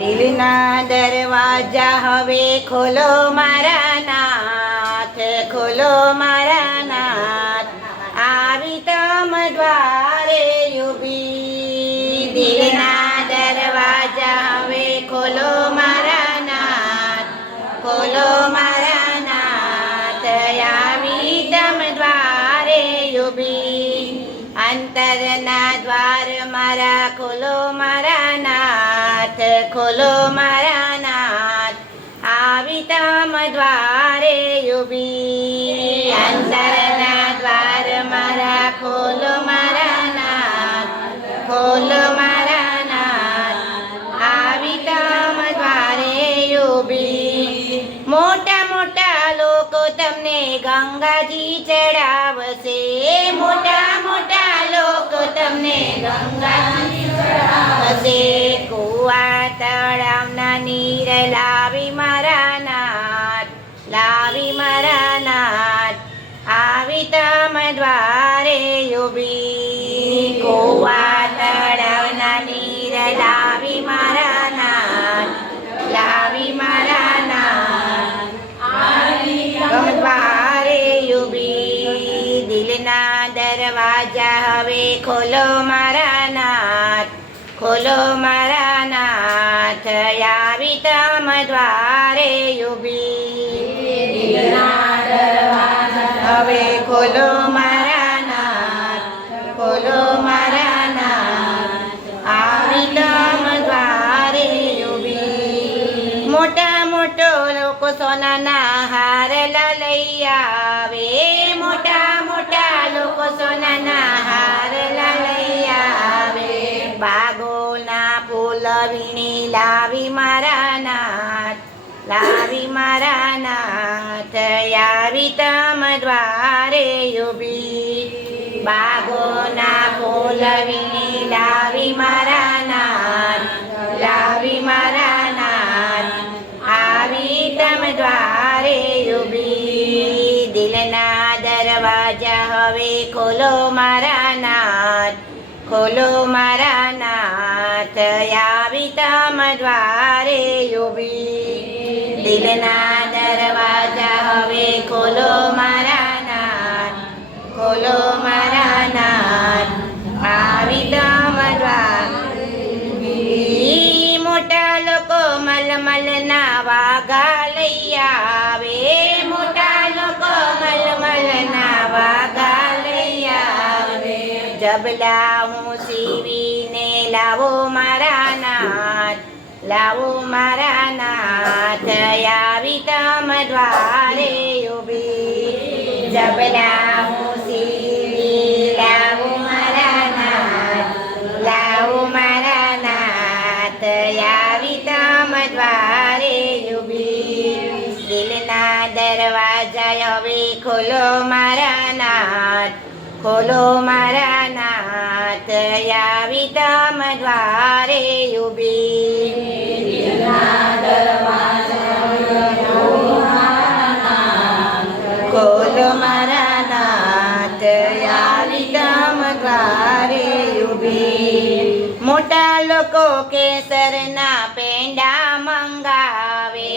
દિલના દરવાજા હવે ખોલો મારા નાથ, ખોલો મારા નાથ, આવી તમ દ્વારે ઊભી. દિલના દરવાજા હવે ખોલો મારા નાથ, ખોલો મારા નાથ, આવી તમ દ્વારે ઊભી. અંતરના દ્વાર મારા ખોલો મારા નાથ, ખોલો મારા નાથ, આવી તમ દ્વારે ઊભી. અંતરના દ્વાર મારા ખોલો મારા નાથ, ખોલો મારા નાથ, આવી તમ દ્વારે ઊભી. મોટા મોટા લોકો તમને ગંગાજી ચડાવશે, મોટા મોટા લોકો તમને ગંગાજી ચડાવશે. કુવા તળાવના નીર લાવી મારા નાથ, લાવી મારા નાથ, આવી તમ દ્વારે ઊભી. કુવા તળાવના નીર લાવી મારા નાથ, લાવી મારા નાથ, આવી તમ દ્વારે ઊભી. દિલના દરવાજા હવે ખોલો મારા નાથ, ખોલો મારા નાથ, આવી તમ દ્વારે ઊભી. દિલના દરવાજા હવે ખોલો મારા નાથ, ખોલો મારા નાથ, આવી તમ દ્વારે ઊભી. મોટા મોટો લોકો સોનાના હાર લઈ આવે, મોટા મોટા લોકો સોનાના હાર લઈ આવે. બાગોના ફૂલ વીણી લાવી મારા નાથ, લાવી મારા નાથ, આવી તમ દ્વારે ઊભી. બાગોના ફૂલ વીણી લાવી મારા નાથ, લાવી મારા નાથ, આવી તમ દ્વારે ઊભી. દિલના દરવાજા હવે ખોલો મારા નાથ, ખોલો મારા નાથ, આવી તમ દ્વારે ઊભી. દિલના દરવાજા હવે ખોલો મારા નાથ, ખોલો મારા નાથ, આવી તમ દ્વારે ઊભી. મોટા લોકો મલમલના વાઘા લઈ આવે, મોટા લોકો મલમલના વાઘા લઈ આવે. જબલા હું સીવીને લાવો મારા નાથ, લાવો મારા નાથ, આવી તમ દ્વારે ઊભી. જબલા હું સીવી લાવો મારા નાથ, લાવો મારા નાથ, આવી તમ દ્વારે ઊભી. દિલના દરવાજા હવે ખોલો મારા નાથ, ખોલો મારા નાથ, આવી તમ દ્વારે ઊભી. દિલના દરવાજા ખોલો મારા નાથ, ખોલો મારા નાથ, આવી તમ દ્વારે ઊભી. મોટા લોકો કેસરના પેંડા મંગાવે,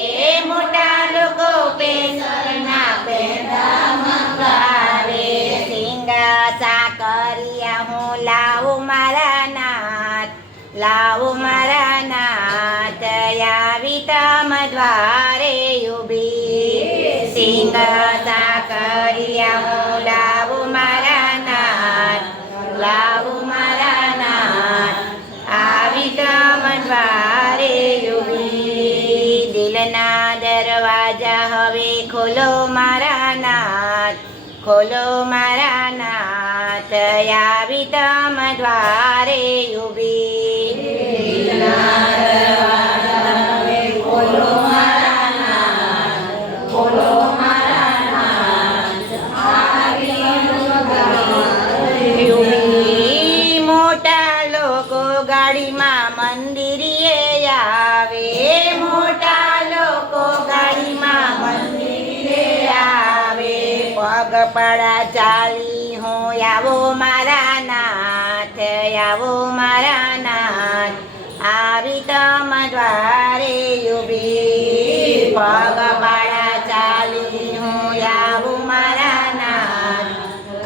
મોટા લોકો કેસરના પેંડા મંગાવે. સાકરિયા હું લાવું મારા નાથ, લાવું મારા નાથ, આવી તમ દ્વારે ઊભી. સિંગ સાકરિયા હું લાવું મારા નાથ, લાવું મારા નાથ, આવી તમ દ્વારે ઊભી. દિલના દરવાજા હવે ખોલો મારા નાથ, ખોલો મારા નાથ, આવી તમ દ્વારે ઊભી. દિલના દરવાજા હવે ખોલો મારા નાથ, ખોલો મારા નાથ, આવી તમ દ્વારે ઊભી. મોટા લોકો ગાડીમાં મંદિરે આવે, મોટા લોકો ગાડીમાં મંદિરે આવે. પગપાળા ચાલી હું આવો મારા નાથ, આવો મારા નાથ, આવી તમ દ્વાર પગપાળા ચાલી હું આવું મારા નાથ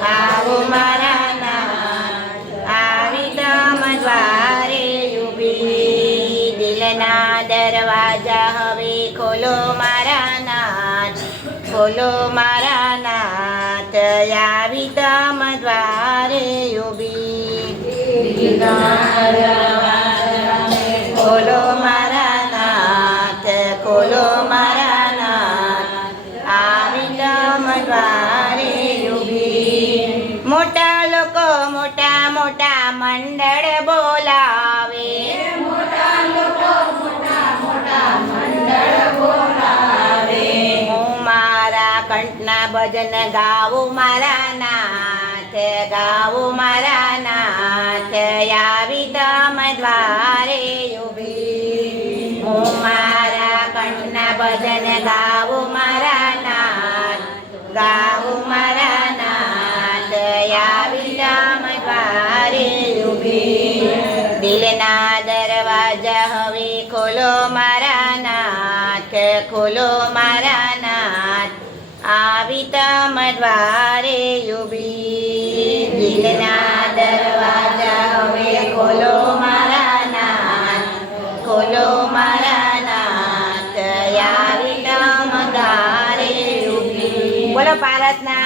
આવું મારા નાથ આવી તમ દ્વારે ઊભી દિલના દરવાજા હવે ખોલો મારા નાથ ખોલો મારા નાથ આવી તમ દ્વારે ઊભી ખોલો મારા નાથ ખોલો મારા નાથ આવી તમ દ્વારે ઊભી મોટા લોકો મોટા મોટા મંડળ બોલાવે મોટા લોકો મોટા મોટા મંડળ બોલાવે હું મારા કંઠના ભજન ગાવું મારા નાથ ગાવું મારા નાથ આવી તમ દ્વારે ઊભી હું મારા કંઠના ભજન ગાવું મારા નાથ ગાવું મારા નાથ આવી તમ દ્વારે ઊભી દિલના દરવાજા હવે ખોલો મારા નાથ ખોલો મારા નાથ આવી તમ દ્વારે ઊભી દિલના દરવાજા હવે ખોલો મારા નાથ ખોલો મારા નાથ આવી તમ દ્વારે ઊભી બોલો ભારતના